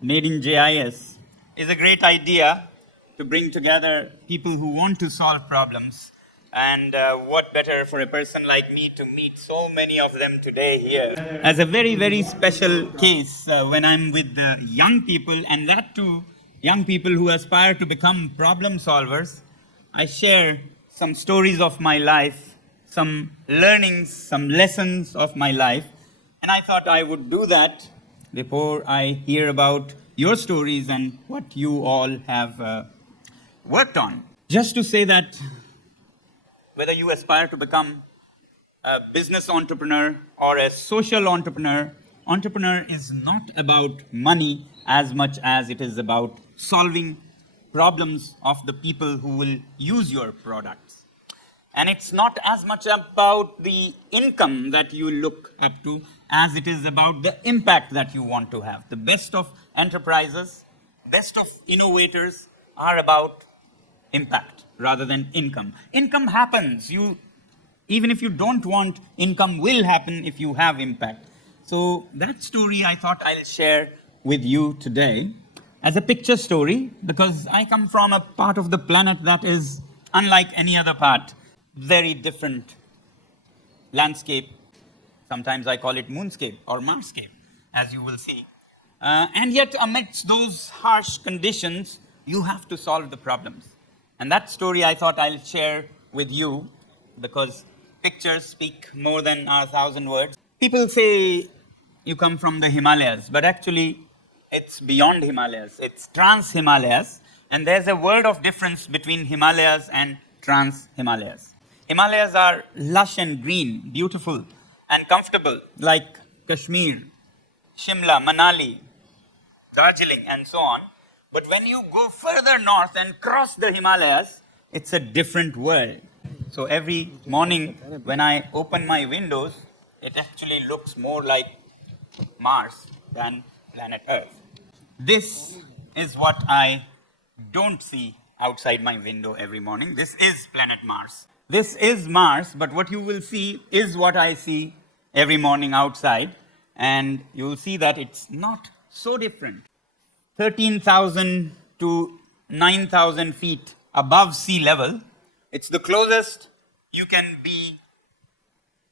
made in JIS is a great idea to bring together people who want to solve problems. And what better for a person like me to meet so many of them today here as a very, very special case when I'm with the young people, and that too, young people who aspire to become problem solvers. I share some stories of my life, some learnings, some lessons of my life, and I thought I would do that before I hear about your stories and what you all have worked on. Just to say that whether you aspire to become a business entrepreneur or a social entrepreneur, entrepreneur is not about money as much as it is about solving problems of the people who will use your products. And it's not as much about the income that you look up to as it is about the impact that you want to have. The best of enterprises, best of innovators are about impact rather than income. Income happens. Even if you don't want, income will happen if you have impact. So that story I thought I'll share with you today as a picture story, because I come from a part of the planet that is unlike any other part. Very different landscape. Sometimes I call it moonscape or Marscape, as you will see. And yet amidst those harsh conditions, you have to solve the problems. And that story I thought I'll share with you, because pictures speak more than 1,000 words. People say you come from the Himalayas, but actually it's beyond Himalayas. It's trans-Himalayas. And there's a world of difference between Himalayas and trans-Himalayas. Himalayas are lush and green, beautiful and comfortable, like Kashmir, Shimla, Manali, Darjeeling, and so on. But when you go further north and cross the Himalayas, it's a different world. So every morning when I open my windows, it actually looks more like Mars than planet Earth. This is what I don't see outside my window every morning. This is planet Mars. This is Mars, but what you will see is what I see every morning outside, and you will see that it's not so different. 13,000 to 9,000 feet above sea level, it's the closest you can be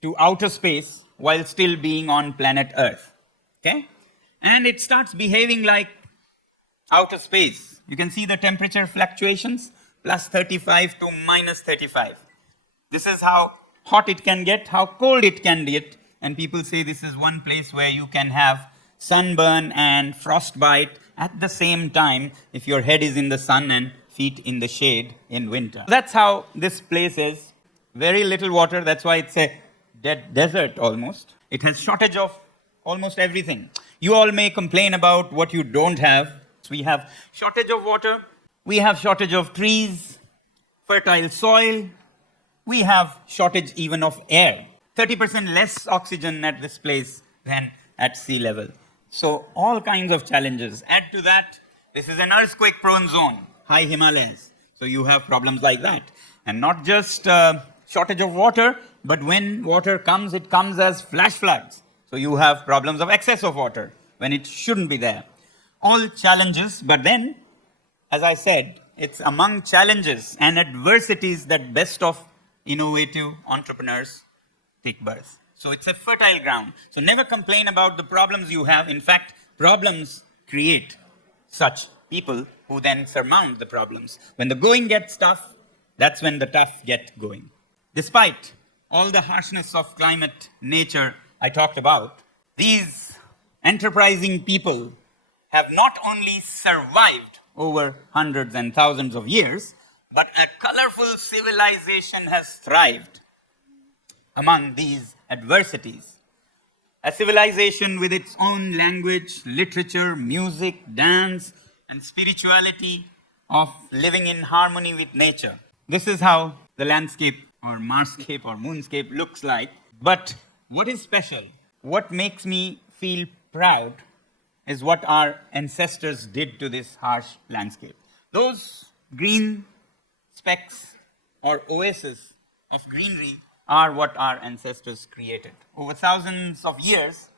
to outer space while still being on planet Earth. Okay? And it starts behaving like outer space. You can see the temperature fluctuations, plus 35 to minus 35. This is how hot it can get, how cold it can get, and people say this is one place where you can have sunburn and frostbite at the same time if your head is in the sun and feet in the shade in winter. That's how this place is. Very little water, that's why it's a dead desert almost. It has shortage of almost everything. You all may complain about what you don't have. We have shortage of water, we have shortage of trees, fertile soil, we have shortage even of air. 30% less oxygen at this place than at sea level. So all kinds of challenges. Add to that, this is an earthquake-prone zone, high Himalayas. So you have problems like that. And not just shortage of water, but when water comes, it comes as flash floods. So you have problems of excess of water when it shouldn't be there. All challenges, but then, as I said, it's among challenges and adversities that best of innovative entrepreneurs take birth. So it's a fertile ground. So never complain about the problems you have. In fact, problems create such people who then surmount the problems. When the going gets tough, that's when the tough get going. Despite all the harshness of climate, nature I talked about, these enterprising people have not only survived over hundreds and thousands of years, but a colorful civilization has thrived among these adversities. A civilization with its own language, literature, music, dance, and spirituality of living in harmony with nature. This is how the landscape or Marscape or Moonscape looks like. But what is special, what makes me feel proud is what our ancestors did to this harsh landscape. Those green specks or oases of greenery are what our ancestors created. Over thousands of years,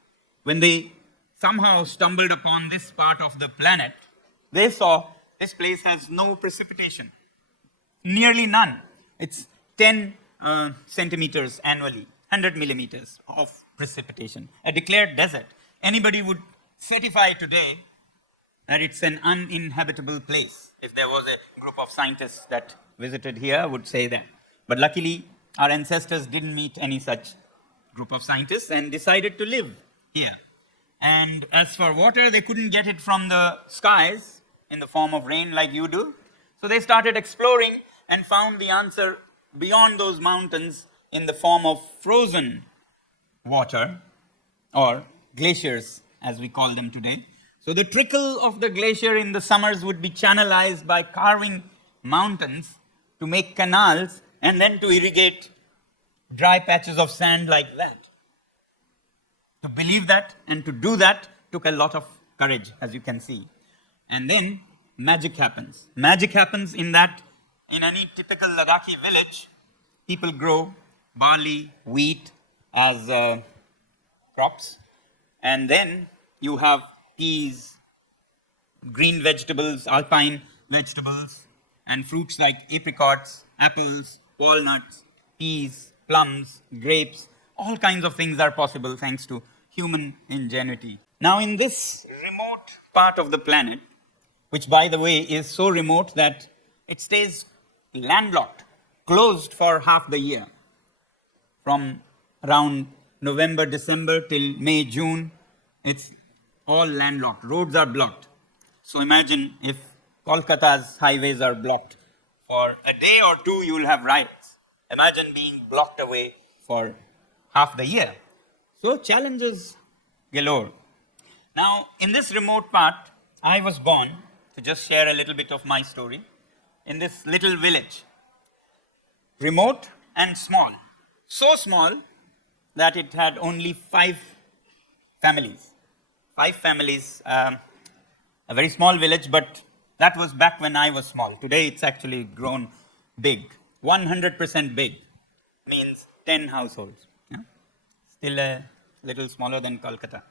when they somehow stumbled upon this part of the planet, they saw this place has no precipitation, nearly none. It's 10 centimeters annually, 100 millimeters of precipitation, a declared desert. Anybody would certify today that it's an uninhabitable place. If there was a group of scientists that visited here, would say that. But luckily, our ancestors didn't meet any such group of scientists and decided to live here. And as for water, they couldn't get it from the skies in the form of rain like you do. So they started exploring and found the answer beyond those mountains in the form of frozen water, or glaciers as we call them today. So the trickle of the glacier in the summers would be channelized by carving mountains to make canals and then to irrigate dry patches of sand like that. To believe that and to do that took a lot of courage, as you can see. And then magic happens. Magic happens in that in any typical Ladakhi village, people grow barley, wheat as crops. And then you have peas, green vegetables, alpine vegetables, and fruits like apricots, apples, walnuts, peas, plums, grapes. All kinds of things are possible thanks to human ingenuity. Now, in this remote part of the planet, which by the way is so remote that it stays landlocked, closed for half the year, from around November, December till May, June, it's all landlocked. Roads are blocked. So imagine if Kolkata's highways are blocked for a day or two, you will have riots. Imagine being blocked away for half the year. So challenges galore. Now, in this remote part, I was born, to just share a little bit of my story, in this little village. Remote and small. So small that it had only 5 families. 5 families, a very small village, but that was back when I was small. Today it's actually grown big. 100% big means 10 households. Yeah? Still a little smaller than Kolkata.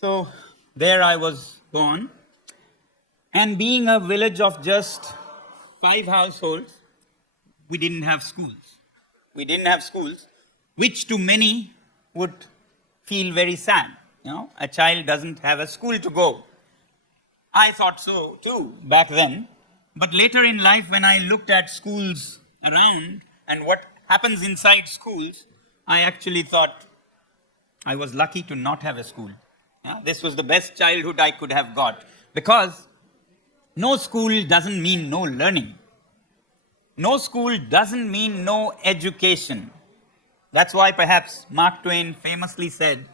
So there I was born. And being a village of just 5 households, we didn't have schools. We didn't have schools, which to many would feel very sad. You know, a child doesn't have a school to go. I thought so too back then. But later in life, when I looked at schools around and what happens inside schools, I actually thought I was lucky to not have a school. Yeah? This was the best childhood I could have got. Because no school doesn't mean no learning. No school doesn't mean no education. That's why perhaps Mark Twain famously said,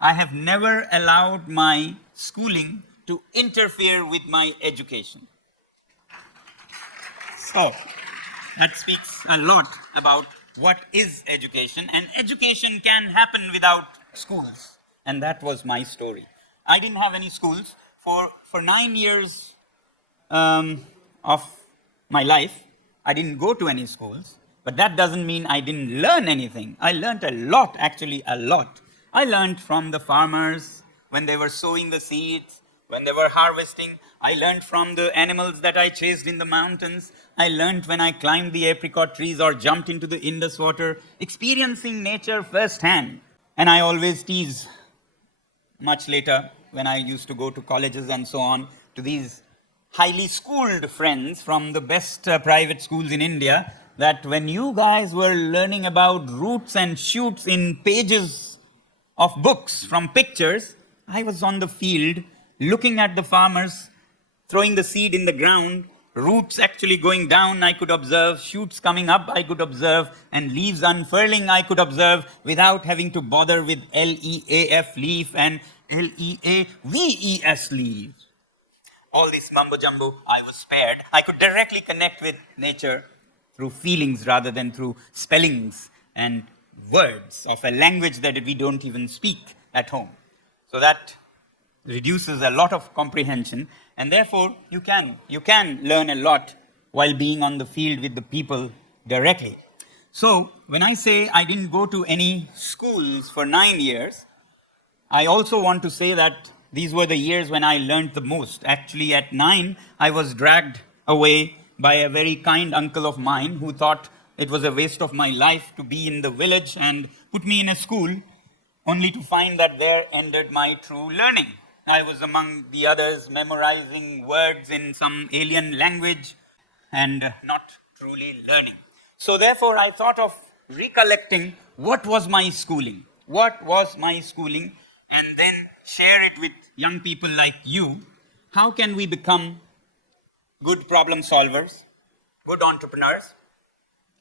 I have never allowed my schooling to interfere with my education. So, that speaks a lot about what is education, and education can happen without schools. And that was my story. I didn't have any schools. For 9 years of my life, I didn't go to any schools, but that doesn't mean I didn't learn anything. I learned a lot, actually a lot. I learned from the farmers when they were sowing the seeds, when they were harvesting. I learned from the animals that I chased in the mountains. I learned when I climbed the apricot trees or jumped into the Indus water, experiencing nature firsthand. And I always tease, much later, when I used to go to colleges and so on, to these highly schooled friends from the best private schools in India, that when you guys were learning about roots and shoots in pages of books from pictures, I was on the field looking at the farmers throwing the seed in the ground, roots actually going down I could observe, shoots coming up I could observe, and leaves unfurling I could observe without having to bother with L-E-A-F leaf and L-E-A-V-E-S leaves. All this mumbo jumbo, I was spared. I could directly connect with nature through feelings rather than through spellings and words of a language that we don't even speak at home. So that reduces a lot of comprehension, and therefore you can learn a lot while being on the field with the people directly. So when I say I didn't go to any schools for 9 years, I also want to say that these were the years when I learned the most. Actually, at 9, I was dragged away by a very kind uncle of mine who thought it was a waste of my life to be in the village and put me in a school, only to find that there ended my true learning. I was among the others memorizing words in some alien language and not truly learning. So therefore, I thought of recollecting what was my schooling, and then share it with young people like you. How can we become good problem solvers, good entrepreneurs?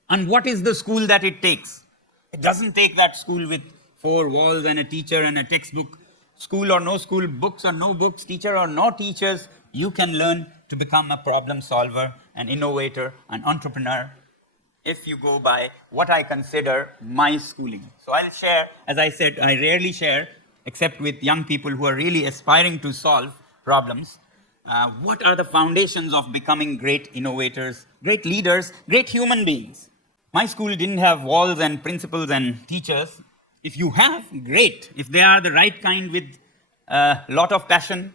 And what is the school that it takes? It doesn't take that school with 4 walls and a teacher and a textbook. School or no school, books or no books, teacher or no teachers, you can learn to become a problem solver, an innovator, an entrepreneur, if you go by what I consider my schooling. So I'll share, as I said, I rarely share, except with young people who are really aspiring to solve problems. What are the foundations of becoming great innovators, great leaders, great human beings? My school didn't have walls and principals and teachers. If you have, great. If they are the right kind with a lot of passion,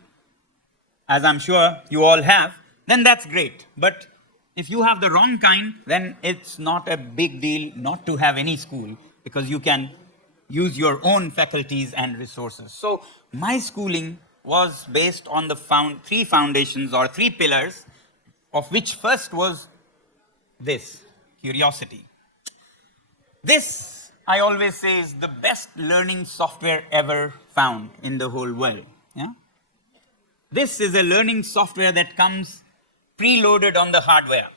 as I'm sure you all have, then that's great. But if you have the wrong kind, then it's not a big deal not to have any school, because you can use your own faculties and resources. So my schooling was based on the 3 foundations or 3 pillars, of which first was this, curiosity. This, I always say, is the best learning software ever found in the whole world. Yeah? This is a learning software that comes preloaded on the hardware,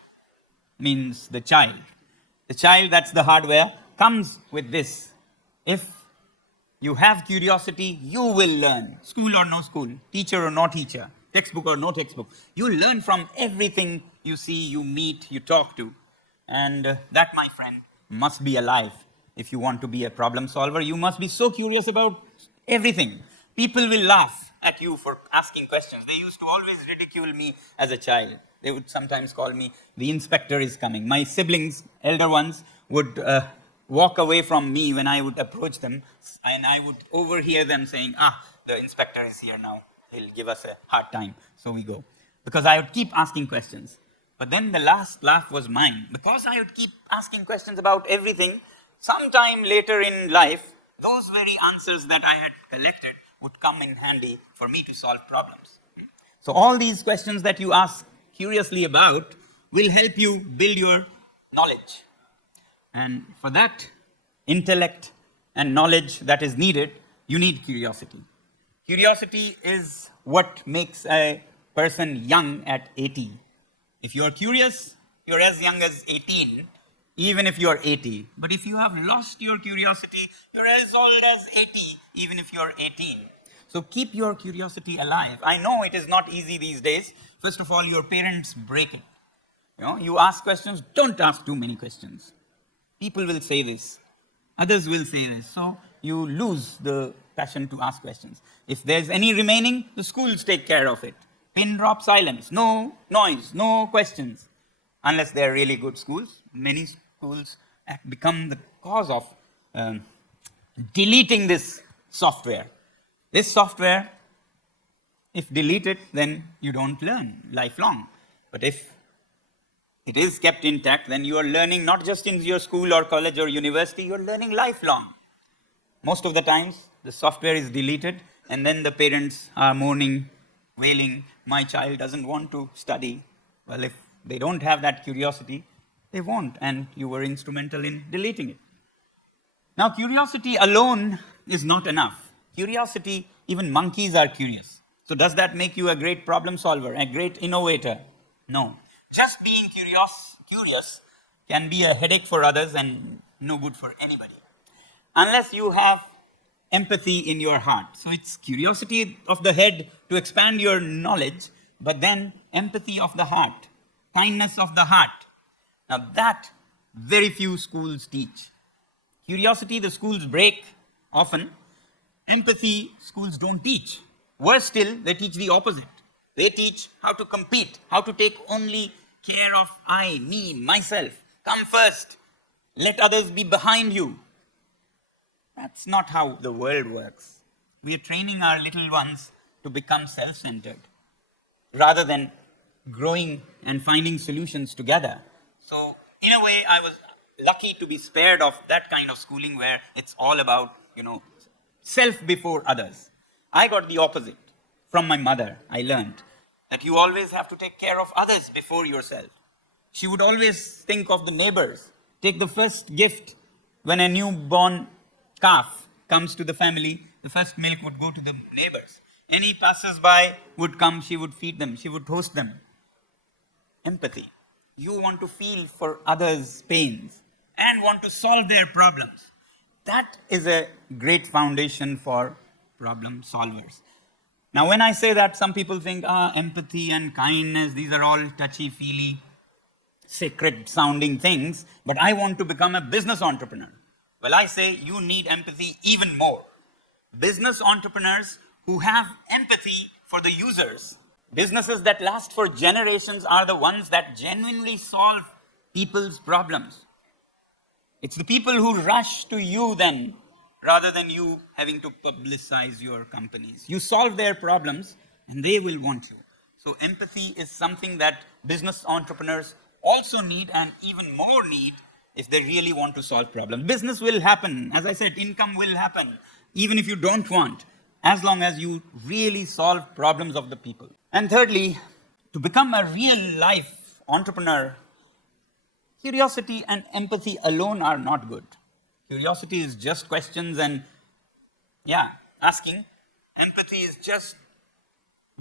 means the child. The child, that's the hardware, comes with this. If you have curiosity, you will learn. School or no school, teacher or no teacher, textbook or no textbook. You learn from everything you see, you meet, you talk to. And that, my friend, must be alive. If you want to be a problem solver, you must be so curious about everything. People will laugh at you for asking questions. They used to always ridicule me as a child. They would sometimes call me, the inspector is coming. My siblings, elder ones, would walk away from me when I would approach them, and I would overhear them saying, the inspector is here now. He'll give us a hard time. So we go. Because I would keep asking questions. But then the last laugh was mine. Because I would keep asking questions about everything, sometime later in life, those very answers that I had collected would come in handy for me to solve problems. So all these questions that you ask curiously about will help you build your knowledge. And for that intellect and knowledge that is needed, you need curiosity. Curiosity is what makes a person young at 80. If you're curious, you're as young as 18, even if you're 80. But if you have lost your curiosity, you're as old as 80, even if you're 18. So keep your curiosity alive. I know it is not easy these days. First of all, your parents break it. You ask questions, don't ask too many questions. People will say this. Others will say this. So you lose the passion to ask questions. If there's any remaining, the schools take care of it. Pin drop silence, no noise, no questions. Unless they're really good schools. Many schools become the cause of deleting this software. This software, if deleted, then you don't learn lifelong. But if it is kept intact, then you are learning not just in your school or college or university, you're learning lifelong. Most of the times, the software is deleted, and then the parents are mourning, wailing, my child doesn't want to study. Well, if they don't have that curiosity, they won't, and you were instrumental in deleting it. Now, curiosity alone is not enough. Curiosity, even monkeys are curious. So does that make you a great problem solver, a great innovator? No. Just being curious can be a headache for others and no good for anybody. Unless you have empathy in your heart. So it's curiosity of the head to expand your knowledge, but then empathy of the heart, kindness of the heart. Now that very few schools teach. Curiosity, the schools break often. Empathy, schools don't teach. Worse still, they teach the opposite. They teach how to compete, how to take only care of I, me, myself. Come first. Let others be behind you. That's not how the world works. we are training our little ones to become self-centered rather than growing and finding solutions together. So in a way, I was lucky to be spared of that kind of schooling where it's all about, self before others. I got the opposite. From my mother, I learned that you always have to take care of others before yourself. She would always think of the neighbors. Take the first gift when a newborn calf comes to the family, the first milk would go to the neighbors. Any passers-by would come, she would feed them, she would host them. Empathy. You want to feel for others' pains and want to solve their problems. That is a great foundation for problem solvers. Now, when I say that, some people think, empathy and kindness, these are all touchy-feely, sacred-sounding things, but I want to become a business entrepreneur. Well, I say you need empathy even more. Business entrepreneurs who have empathy for the users, businesses that last for generations are the ones that genuinely solve people's problems. It's the people who rush to you then, rather than you having to publicize your companies. You solve their problems and they will want you. So empathy is something that business entrepreneurs also need and even more need if they really want to solve problems. Business will happen. As I said, income will happen, even if you don't want, as long as you really solve problems of the people. And thirdly, to become a real life entrepreneur, curiosity and empathy alone are not good. Curiosity is just questions and, asking. Empathy is just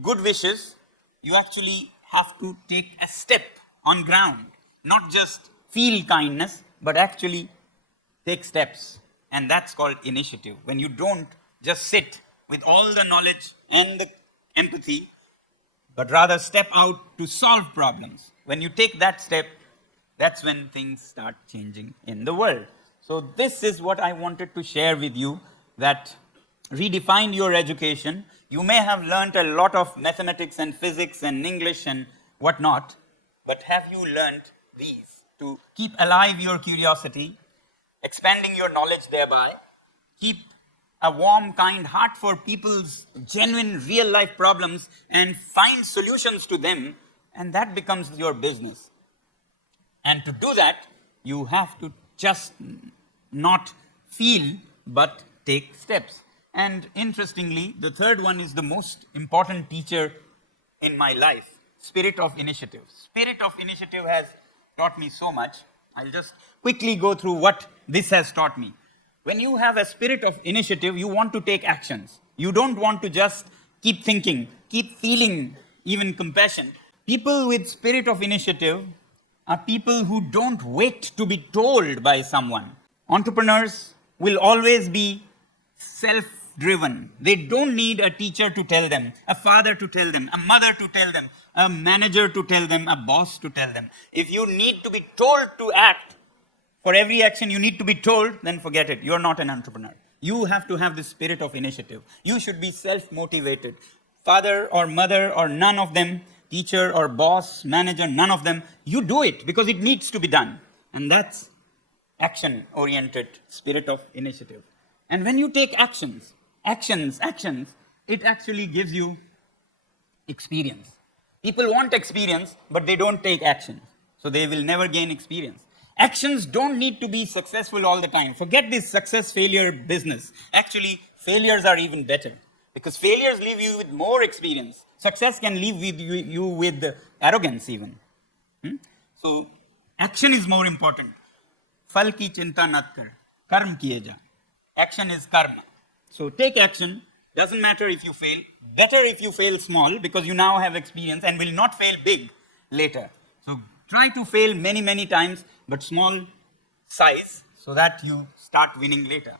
good wishes. You actually have to take a step on ground, not just feel kindness, but actually take steps. And that's called initiative. When you don't just sit with all the knowledge and the empathy, but rather step out to solve problems. When you take that step, that's when things start changing in the world. So this is what I wanted to share with you, that redefine your education. You may have learned a lot of mathematics and physics and English and whatnot, but have you learned these to keep alive your curiosity, expanding your knowledge thereby, keep a warm, kind heart for people's genuine, real-life problems and find solutions to them, and that becomes your business. And to do that, you have to just not feel, but take steps. And interestingly, the third one is the most important teacher in my life, spirit of initiative. Spirit of initiative has taught me so much. I'll just quickly go through what this has taught me. When you have a spirit of initiative, you want to take actions. You don't want to just keep thinking, keep feeling even compassion. People with spirit of initiative are people who don't wait to be told by someone. Entrepreneurs will always be self-driven. They don't need a teacher to tell them, a father to tell them, a mother to tell them, a manager to tell them, a boss to tell them. If you need to be told to act, for every action you need to be told, then forget it. You're not an entrepreneur. You have to have the spirit of initiative. You should be self-motivated. Father or mother or none of them, teacher or boss, manager, none of them, you do it because it needs to be done. And that's action-oriented spirit of initiative. And when you take actions, it actually gives you experience. People want experience, but they don't take action. So they will never gain experience. Actions don't need to be successful all the time. Forget this success-failure business. Actually, failures are even better because failures leave you with more experience. Success can leave you with arrogance even. So, action is more important. Phal ki chinta nat kar, karm kiye ja. Action is karma. So, take action. Doesn't matter if you fail. Better if you fail small because you now have experience and will not fail big later. So, try to fail many, many times, but small size so that you start winning later.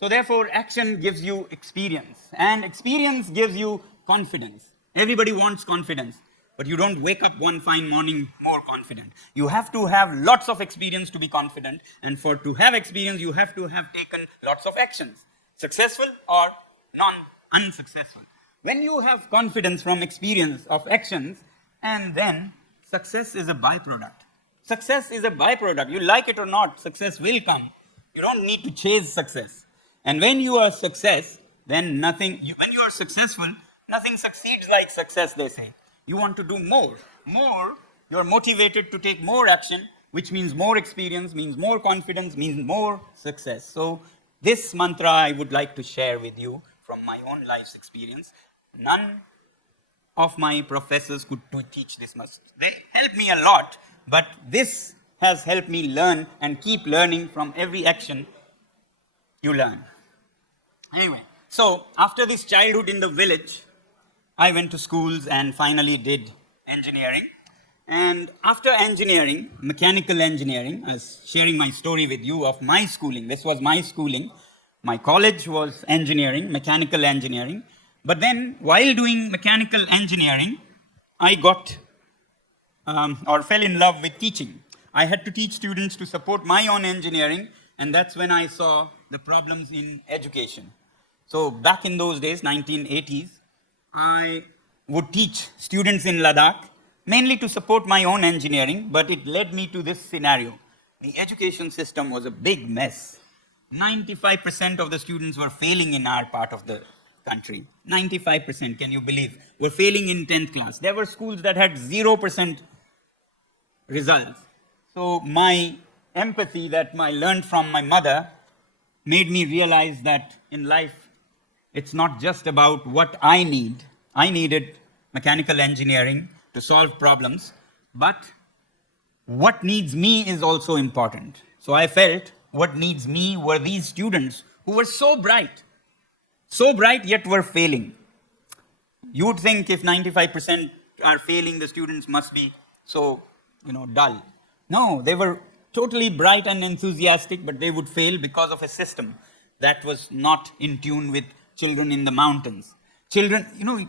So therefore, action gives you experience, and experience gives you confidence. Everybody wants confidence, but you don't wake up one fine morning more confident. You have to have lots of experience to be confident, and to have experience, you have to have taken lots of actions, successful or unsuccessful. When you have confidence from experience of actions, and then success is a byproduct. Success is a byproduct. You like it or not, success will come. You don't need to chase success. And when you are success, then when you are successful, nothing succeeds like success, they say. You want to do more. More, you're motivated to take more action, which means more experience, means more confidence, means more success. So this mantra I would like to share with you from my own life's experience. None of my professors could teach this much. They helped me a lot, but this has helped me learn and keep learning from every action you learn. Anyway, so after this childhood in the village, I went to schools and finally did engineering. And after engineering, mechanical engineering, I was sharing my story with you of my schooling. This was my schooling. My college was engineering, mechanical engineering. But then, while doing mechanical engineering, I got or fell in love with teaching. I had to teach students to support my own engineering, and that's when I saw the problems in education. So back in those days, 1980s, I would teach students in Ladakh, mainly to support my own engineering, but it led me to this scenario. The education system was a big mess. 95% of the students were failing in our part of the country. 95%, can you believe, were failing in 10th class. There were schools that had 0% results. So my empathy that I learned from my mother made me realize that in life, it's not just about what I need. I needed mechanical engineering to solve problems, but what needs me is also important. So I felt what needs me were these students who were so bright yet were failing. You would think if 95% are failing, the students must be so, dull. No, they were totally bright and enthusiastic, but they would fail because of a system that was not in tune with children in the mountains. Children,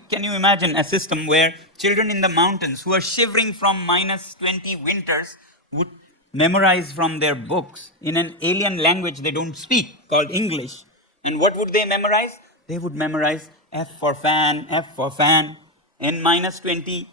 can you imagine a system where children in the mountains who are shivering from minus 20 winters would memorize from their books in an alien language they don't speak, called English. And what would they memorize? They would memorize F for fan, F for fan. In minus 20,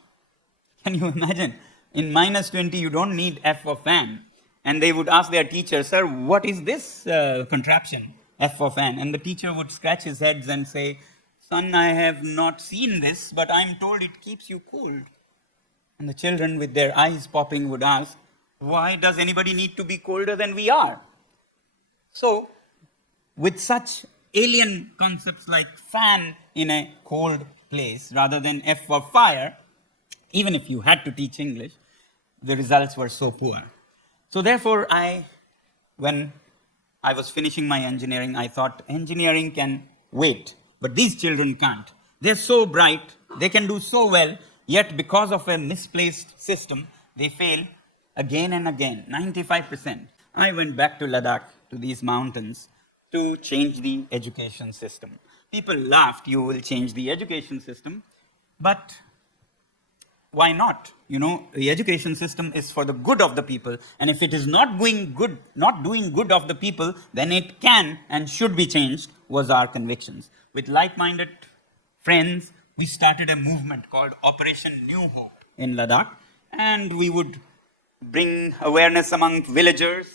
can you imagine? In minus 20, you don't need F for fan. And they would ask their teacher, sir, what is this contraption, F for fan? And the teacher would scratch his head and say, son, I have not seen this, but I'm told it keeps you cool. And the children with their eyes popping would ask, why does anybody need to be colder than we are? So, with such alien concepts like fan in a cold place rather than F for fire, even if you had to teach English, the results were so poor. So therefore, when I was finishing my engineering, I thought engineering can wait, but these children can't. They're so bright, they can do so well, yet because of a misplaced system, they fail again and again, 95%. I went back to Ladakh, to these mountains, to change the education system. People laughed, you will change the education system, but why not? The education system is for the good of the people, and if it is not doing good of the people, then it can and should be changed, was our convictions. With like-minded friends, we started a movement called Operation New Hope in Ladakh, and we would bring awareness among villagers,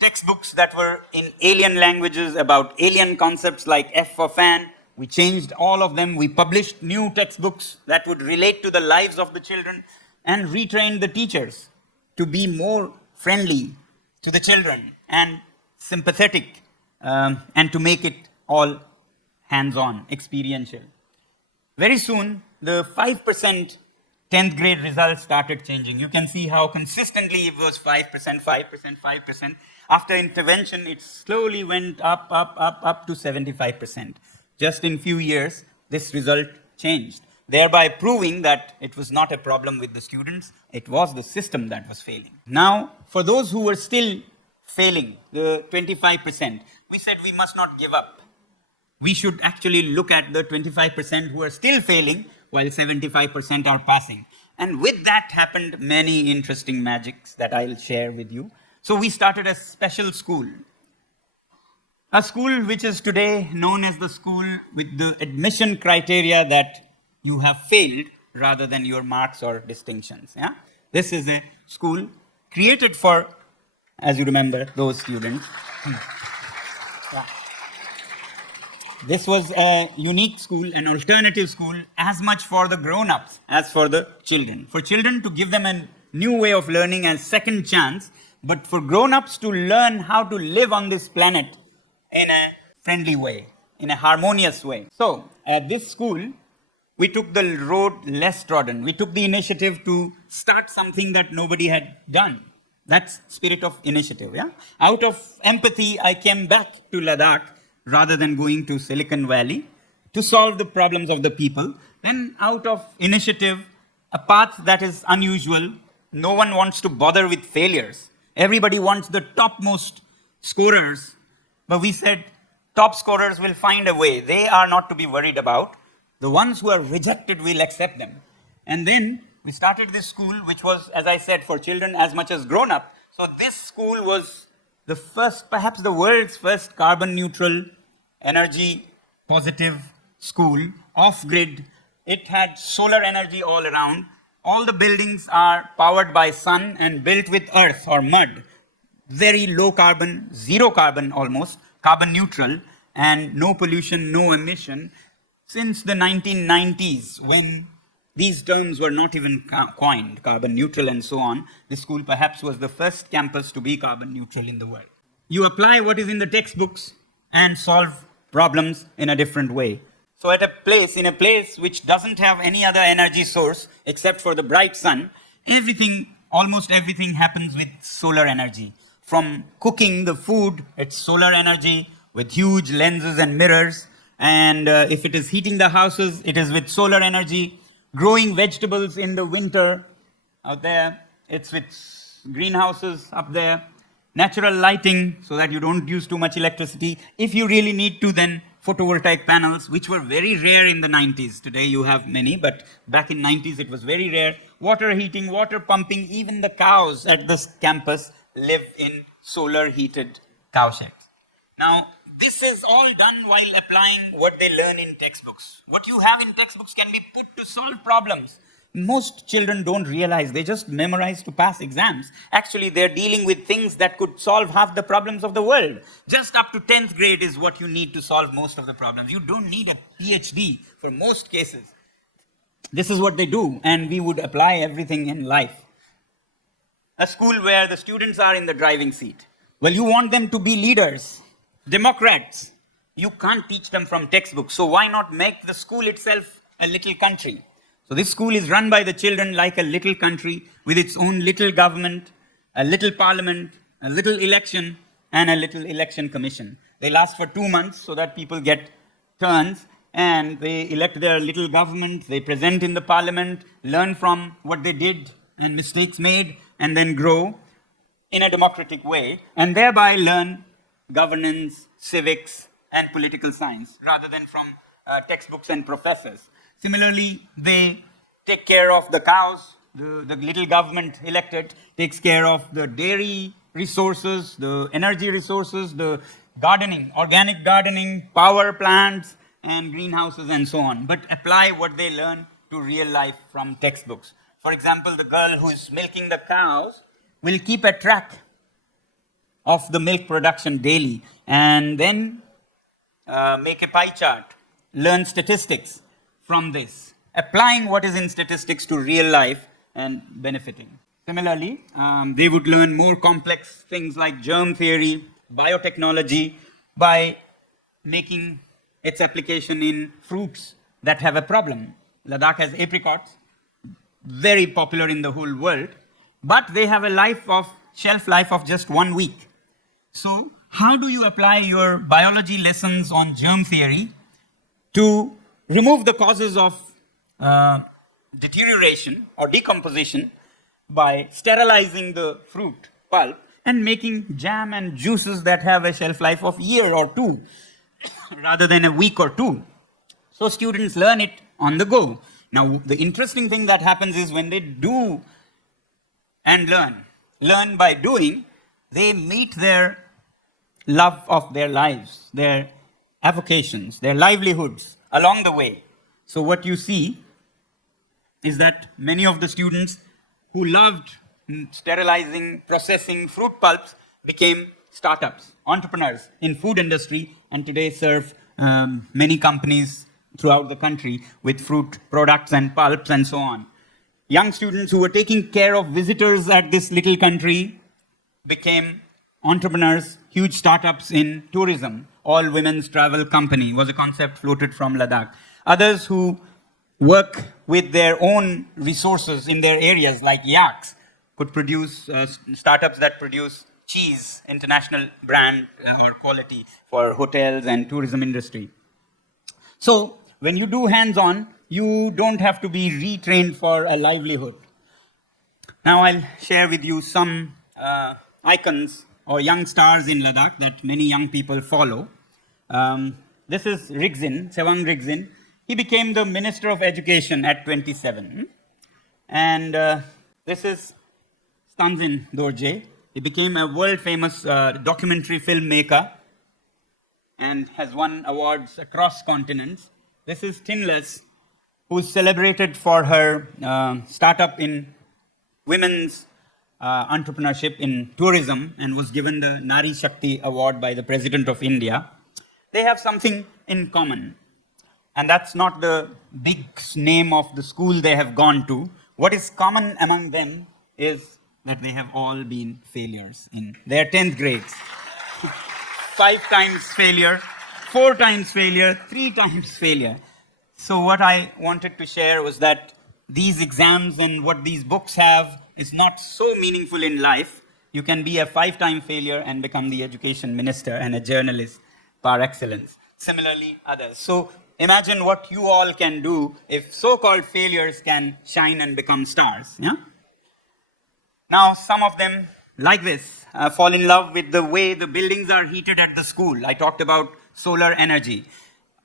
textbooks that were in alien languages about alien concepts like F for fan. We changed all of them. We published new textbooks that would relate to the lives of the children and retrained the teachers to be more friendly to the children and sympathetic and to make it all hands-on, experiential. Very soon, the 5% 10th grade results started changing. You can see how consistently it was 5%, 5%, 5%. After intervention, it slowly went up to 75%. Just in few years, this result changed, thereby proving that it was not a problem with the students, it was the system that was failing. Now, for those who were still failing, the 25%, we said we must not give up. We should actually look at the 25% who are still failing, while 75% are passing. And with that happened many interesting magics that I'll share with you. So we started a special school. A school which is today known as the school with the admission criteria that you have failed rather than your marks or distinctions. Yeah? This is a school created for, as you remember, those students. Yeah. This was a unique school, an alternative school, as much for the grown-ups as for the children. For children to give them a new way of learning and second chance, but for grown-ups to learn how to live on this planet in a friendly way, in a harmonious way. So, at this school, we took the road less trodden. We took the initiative to start something that nobody had done. That's spirit of initiative, yeah? Out of empathy, I came back to Ladakh rather than going to Silicon Valley to solve the problems of the people. Then out of initiative, a path that is unusual. No one wants to bother with failures. Everybody wants the topmost scorers. But we said, top scorers will find a way. They are not to be worried about. The ones who are rejected will accept them. And then we started this school, which was, as I said, for children as much as grown-up. So this school was the first, perhaps the world's first carbon neutral, energy positive school, off-grid. It had solar energy all around. All the buildings are powered by sun and built with earth or mud. Very low carbon, zero carbon almost, carbon neutral, and no pollution, no emission. Since the 1990s, when these terms were not even coined, carbon neutral and so on, the school perhaps was the first campus to be carbon neutral in the world. You apply what is in the textbooks and solve problems in a different way. So in a place which doesn't have any other energy source except for the bright sun, almost everything happens with solar energy. From cooking the food, it's solar energy with huge lenses and mirrors. And if it is heating the houses, it is with solar energy. Growing vegetables in the winter out there, it's with greenhouses up there. Natural lighting so that you don't use too much electricity. If you really need to, then photovoltaic panels, which were very rare in the 90s. Today you have many, but back in 90s it was very rare. Water heating, water pumping, even the cows at this campus live in solar heated cow sheds. Now, this is all done while applying what they learn in textbooks. What you have in textbooks can be put to solve problems. Most children don't realize, they just memorize to pass exams. Actually, they're dealing with things that could solve half the problems of the world. Just up to 10th grade is what you need to solve most of the problems. You don't need a PhD for most cases. This is what they do, and we would apply everything in life. A school where the students are in the driving seat. Well, you want them to be leaders. Democrats, you can't teach them from textbooks, so why not make the school itself a little country? So this school is run by the children like a little country with its own little government, a little parliament, a little election, and a little election commission. They last for 2 months so that people get turns, and they elect their little government, they present in the parliament, learn from what they did and mistakes made, and then grow in a democratic way, and thereby learn governance, civics, and political science, rather than from textbooks and professors. Similarly, they take care of the cows. The little government elected takes care of the dairy resources, the energy resources, the gardening, organic gardening, power plants, and greenhouses, and so on. But apply what they learn to real life from textbooks. For example, the girl who is milking the cows will keep a track of the milk production daily, and then make a pie chart, learn statistics from this, applying what is in statistics to real life and benefiting. Similarly, they would learn more complex things like germ theory, biotechnology, by making its application in fruits that have a problem. Ladakh has apricots, very popular in the whole world, but they have a shelf life of just 1 week. So, how do you apply your biology lessons on germ theory to remove the causes of deterioration or decomposition by sterilizing the fruit pulp and making jam and juices that have a shelf life of a year or two rather than a week or two? So students learn it on the go. Now, the interesting thing that happens is when they do and learn by doing, they meet their love of their lives, their avocations, their livelihoods along the way. So what you see is that many of the students who loved sterilizing, processing fruit pulps became startups, entrepreneurs in food industry, and today serve many companies throughout the country with fruit products and pulps and so on. Young students who were taking care of visitors at this little country became entrepreneurs, huge startups in tourism. All women's travel company was a concept floated from Ladakh. Others who work with their own resources in their areas, like yaks, could produce startups that produce cheese, international brand or quality for hotels and tourism industry. So when you do hands-on, you don't have to be retrained for a livelihood. Now I'll share with you some icons or young stars in Ladakh that many young people follow. This is Rigzin, Sewang Rigzin. He became the Minister of Education at 27. And this is Stanzin Dorje. He became a world-famous documentary filmmaker and has won awards across continents. This is Tinless, who's celebrated for her startup in women's entrepreneurship in tourism and was given the Nari Shakti Award by the President of India. They have something in common. And that's not the big name of the school they have gone to. What is common among them is that they have all been failures in their 10th grades. 5 times failure, 4 times failure, 3 times failure. So what I wanted to share was that these exams and what these books have is not so meaningful in life. You can be a 5-time failure and become the education minister and a journalist par excellence. Similarly, others. So imagine what you all can do if so-called failures can shine and become stars. Yeah? Now, some of them, like this, fall in love with the way the buildings are heated at the school. I talked about solar energy.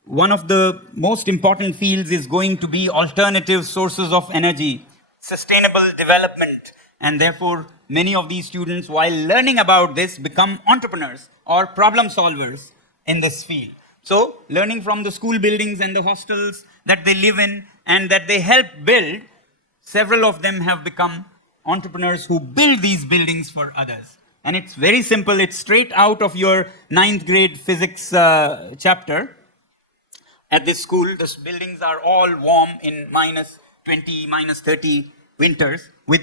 One of the most important fields is going to be alternative sources of energy, sustainable development, and therefore many of these students, while learning about this, become entrepreneurs or problem solvers in this field. So, learning from the school buildings and the hostels that they live in and that they help build, several of them have become entrepreneurs who build these buildings for others. And it's very simple. It's straight out of your 9th grade physics chapter. At this school, the buildings are all warm in minus 20, minus 30 winters with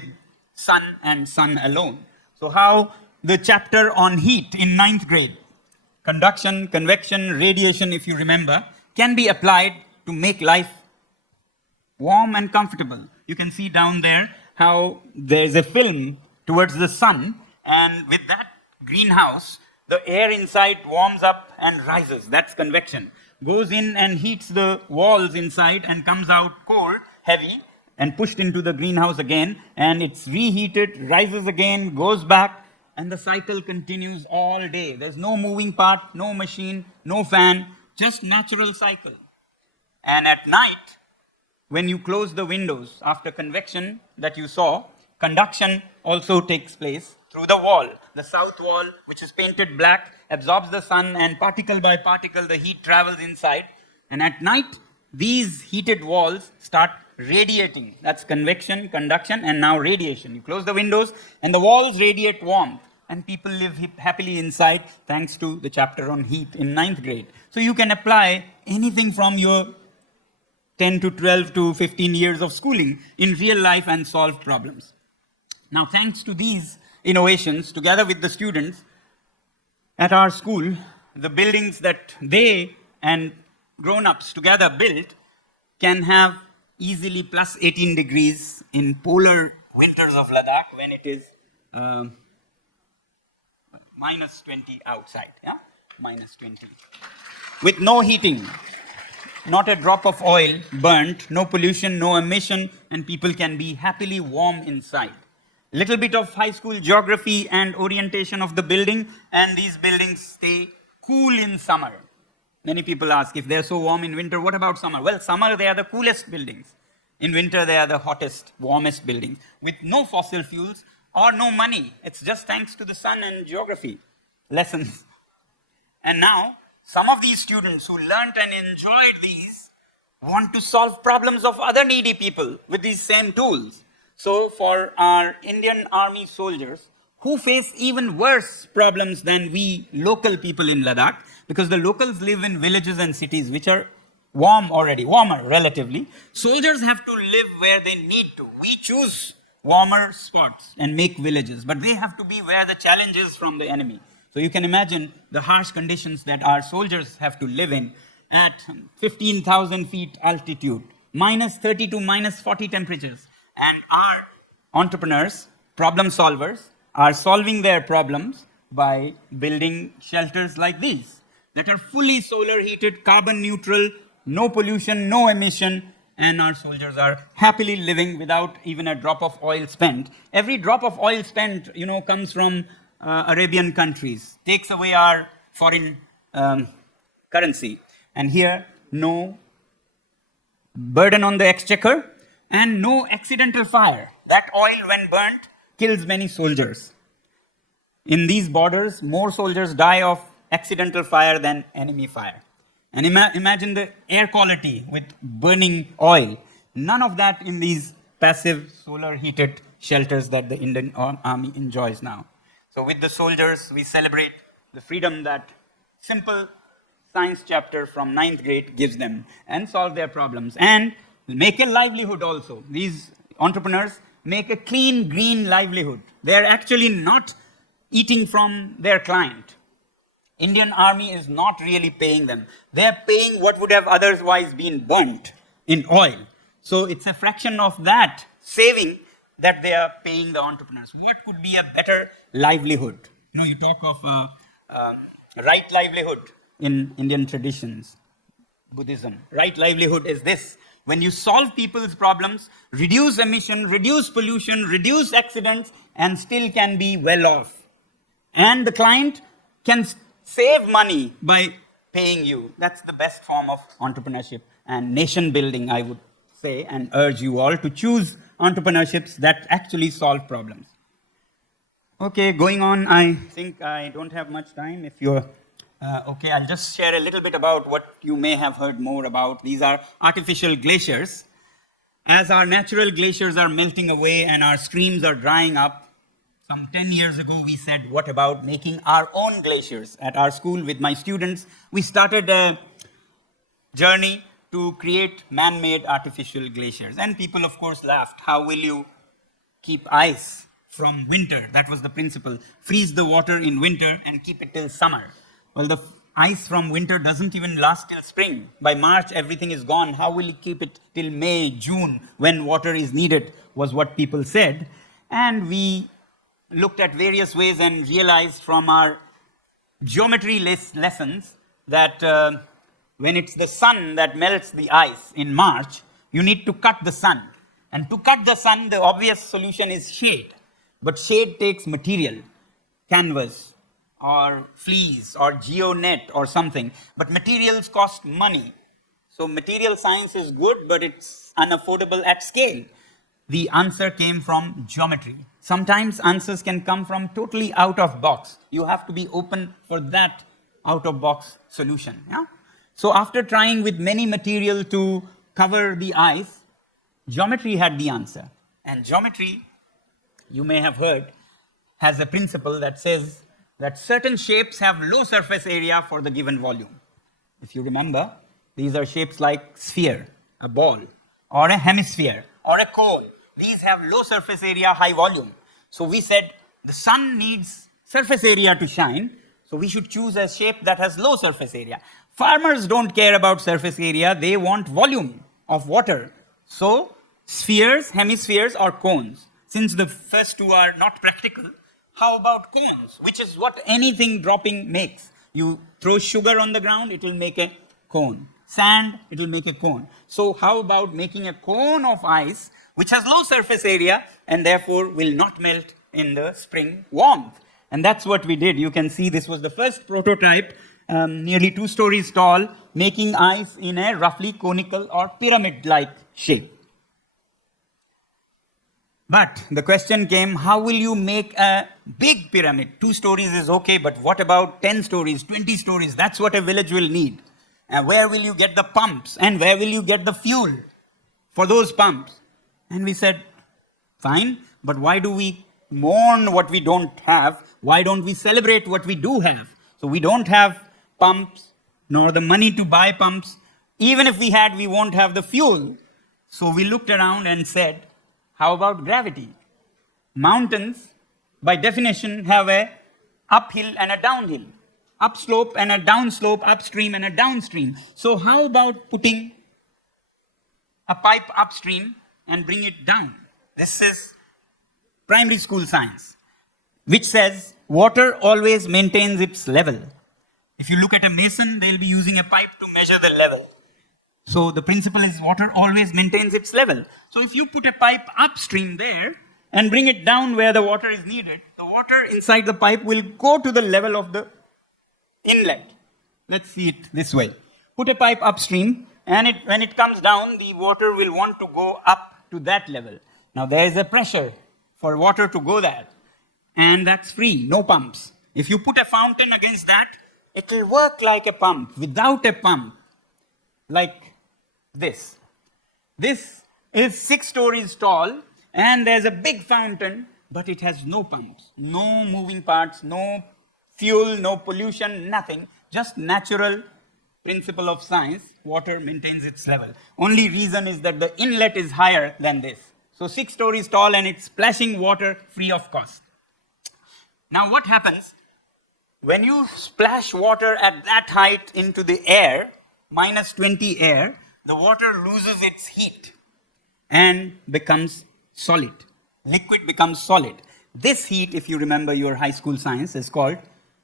sun and sun alone. So how the chapter on heat in 9th grade, conduction, convection, radiation, if you remember, can be applied to make life warm and comfortable. You can see down there how there's a film towards the sun, and with that greenhouse, the air inside warms up and rises. That's convection. Goes in and heats the walls inside and comes out cold, heavy, and pushed into the greenhouse again, and it's reheated, rises again, goes back, and the cycle continues all day. There's no moving part, no machine, no fan, just natural cycle. And at night, when you close the windows after convection that you saw, conduction also takes place through the wall. The south wall, which is painted black, absorbs the sun, and particle by particle the heat travels inside. And at night, these heated walls start radiating. That's convection, conduction, and now radiation. You close the windows and the walls radiate warmth, and people live happily inside thanks to the chapter on heat in 9th grade. So you can apply anything from your 10 to 12 to 15 years of schooling in real life and solve problems. Now, thanks to these innovations, together with the students at our school, the buildings that they and grown-ups together built can have easily plus 18 degrees in polar winters of Ladakh when it is minus 20 outside, yeah? Minus 20. With no heating, not a drop of oil burnt, no pollution, no emission, and people can be happily warm inside. Little bit of high school geography and orientation of the building, and these buildings stay cool in summer. Many people ask, if they're so warm in winter, what about summer? Well, summer, they are the coolest buildings. In winter, they are the hottest, warmest buildings, with no fossil fuels or no money. It's just thanks to the sun and geography lessons. And now, some of these students who learnt and enjoyed these want to solve problems of other needy people with these same tools. So for our Indian Army soldiers who face even worse problems than we local people in Ladakh, because the locals live in villages and cities which are warm already, warmer relatively. Soldiers have to live where they need to. We choose warmer spots and make villages, but they have to be where the challenge is from the enemy. So you can imagine the harsh conditions that our soldiers have to live in at 15,000 feet altitude, minus 30 to minus 40 temperatures. And our entrepreneurs, problem solvers, are solving their problems by building shelters like these that are fully solar heated, carbon neutral, no pollution, no emission, and our soldiers are happily living without even a drop of oil spent. Every drop of oil spent, comes from Arabian countries, takes away our foreign currency. And here, no burden on the exchequer and no accidental fire. That oil, when burnt, kills many soldiers. In these borders, more soldiers die of accidental fire than enemy fire. And imagine the air quality with burning oil. None of that in these passive solar heated shelters that the Indian Army enjoys now. So with the soldiers, we celebrate the freedom that simple science chapter from 9th grade gives them and solve their problems and make a livelihood also. These entrepreneurs make a clean, green livelihood. They're actually not eating from their client. Indian Army is not really paying them. They're paying what would have otherwise been burnt in oil. So it's a fraction of that saving that they are paying the entrepreneurs. What could be a better livelihood? You talk of right livelihood in Indian traditions, Buddhism. Right livelihood is this. When you solve people's problems, reduce emission, reduce pollution, reduce accidents, and still can be well off. And the client can save money by paying you. That's the best form of entrepreneurship and nation building, I would say, and urge you all to choose entrepreneurships that actually solve problems. Okay, going on, I think I don't have much time. If you're okay, I'll just share a little bit about what you may have heard more about. These are artificial glaciers. As our natural glaciers are melting away and our streams are drying up, some 10 years ago, we said, what about making our own glaciers? At our school with my students, we started a journey to create man-made artificial glaciers. And people, of course, laughed. How will you keep ice from winter? That was the principle. Freeze the water in winter and keep it till summer. Well, the ice from winter doesn't even last till spring. By March, everything is gone. How will you keep it till May, June, when water is needed, was what people said. And we looked at various ways and realized from our geometry lessons that when it's the sun that melts the ice in March, you need to cut the sun. And to cut the sun, the obvious solution is shade. But shade takes material, canvas, or fleece, or geonet, or something. But materials cost money. So material science is good, but it's unaffordable at scale. The answer came from geometry. Sometimes answers can come from totally out of box. You have to be open for that out of box solution. Yeah? So after trying with many material to cover the ice, geometry had the answer. And geometry, you may have heard, has a principle that says that certain shapes have low surface area for the given volume. If you remember, these are shapes like sphere, a ball, or a hemisphere, or a cone. These have low surface area, high volume. So we said the sun needs surface area to shine, so we should choose a shape that has low surface area. Farmers don't care about surface area, they want volume of water. So spheres, hemispheres, or cones. Since the first two are not practical, how about cones, which is what anything dropping makes? You throw sugar on the ground, it will make a cone. Sand, it will make a cone. So how about making a cone of ice which has low surface area and therefore will not melt in the spring warmth? And that's what we did. You can see this was the first prototype, nearly 2 stories tall, making ice in a roughly conical or pyramid-like shape. But the question came, how will you make a big pyramid? 2 stories is okay, but what about 10 stories, 20 stories? That's what a village will need. And where will you get the pumps? And where will you get the fuel for those pumps? And we said, fine, but why do we mourn what we don't have? Why don't we celebrate what we do have? So we don't have pumps, nor the money to buy pumps. Even if we had, we won't have the fuel. So we looked around and said, how about gravity? Mountains, by definition, have a uphill and a downhill, upslope and a downslope, upstream and a downstream. So how about putting a pipe upstream and bring it down? This is primary school science, which says water always maintains its level. If you look at a mason, they'll be using a pipe to measure the level. So the principle is water always maintains its level. So if you put a pipe upstream there and bring it down where the water is needed, the water inside the pipe will go to the level of the inlet. Let's see it this way. Put a pipe upstream, and when it comes down, the water will want to go up to that level. Now there is a pressure for water to go there, and that's free, no pumps. If you put a fountain against that, it will work like a pump. Without a pump, like this. This is 6 stories tall, and there's a big fountain, but it has no pumps, no moving parts, no fuel, no pollution, nothing. Just natural principle of science, water maintains its level. Only reason is that the inlet is higher than this. So 6 stories tall, and it's splashing water free of cost. Now what happens? When you splash water at that height into the air, minus 20 air, the water loses its heat and becomes solid. Liquid becomes solid. This heat, if you remember your high school science, is called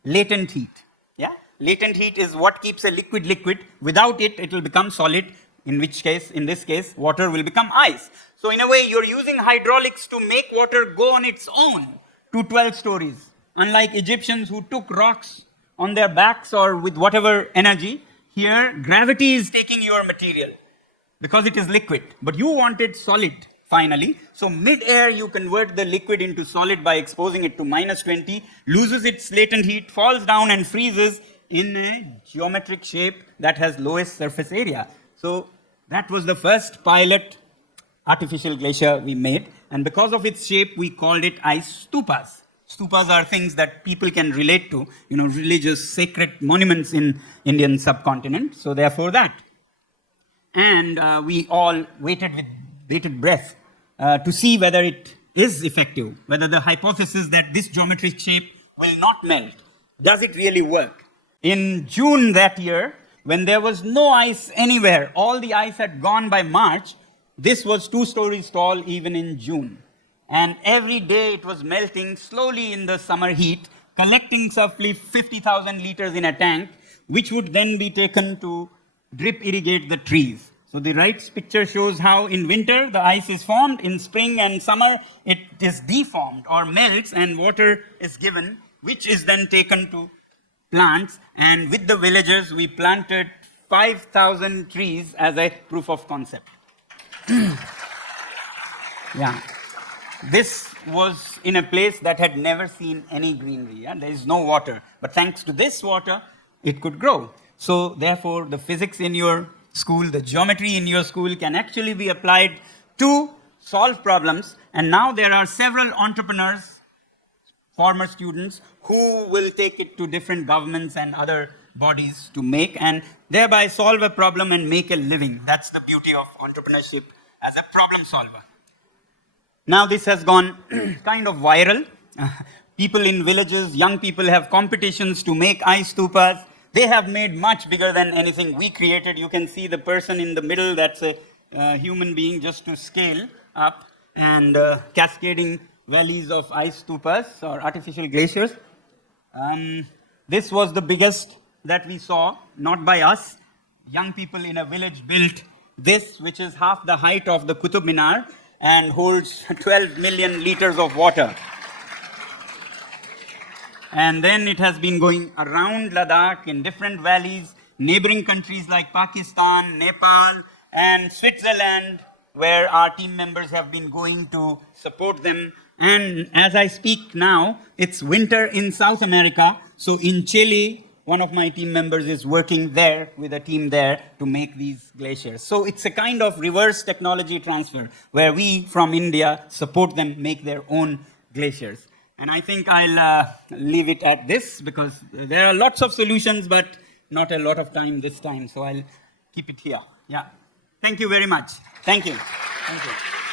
latent heat. Yeah? Latent heat is what keeps a liquid liquid. Without it, it will become solid, in which case, in this case, water will become ice. So in a way, you're using hydraulics to make water go on its own to 12 stories. Unlike Egyptians who took rocks on their backs or with whatever energy, here gravity is taking your material because it is liquid. But you want it solid finally. So mid-air you convert the liquid into solid by exposing it to minus 20, loses its latent heat, falls down and freezes in a geometric shape that has lowest surface area. So that was the first pilot artificial glacier we made. And because of its shape, we called it ice stupas. Stupas are things that people can relate to, religious sacred monuments in Indian subcontinent. So therefore that. And we all waited with bated breath to see whether it is effective, whether the hypothesis that this geometric shape will not melt, does it really work? In June that year, when there was no ice anywhere, all the ice had gone by March, this was 2 stories tall even in June. And every day it was melting slowly in the summer heat, collecting roughly 50,000 liters in a tank, which would then be taken to drip irrigate the trees. So the right picture shows how in winter the ice is formed, in spring and summer it is deformed or melts and water is given, which is then taken to plants. And with the villagers we planted 5,000 trees as a proof of concept. Yeah. This was in a place that had never seen any greenery. Yeah? There is no water. But thanks to this water, it could grow. So therefore, the physics in your school, the geometry in your school can actually be applied to solve problems. And now there are several entrepreneurs, former students, who will take it to different governments and other bodies to make and thereby solve a problem and make a living. That's the beauty of entrepreneurship as a problem solver. Now this has gone kind of viral. People in villages, young people have competitions to make ice stupas. They have made much bigger than anything we created. You can see the person in the middle, that's a human being, just to scale up, and cascading valleys of ice stupas or artificial glaciers. This was the biggest that we saw, not by us. Young people in a village built this, which is half the height of the Qutub Minar, and holds 12 million liters of water. And then it has been going around Ladakh in different valleys, neighboring countries like Pakistan, Nepal, and Switzerland, where our team members have been going to support them. And as I speak now, it's winter in South America. So in Chile, one of my team members is working there with a team there to make these glaciers. So it's a kind of reverse technology transfer where we from India support them make their own glaciers. And I think I'll leave it at this because there are lots of solutions, but not a lot of time this time, so I'll keep it here. Yeah. Thank you very much. Thank you. Thank you.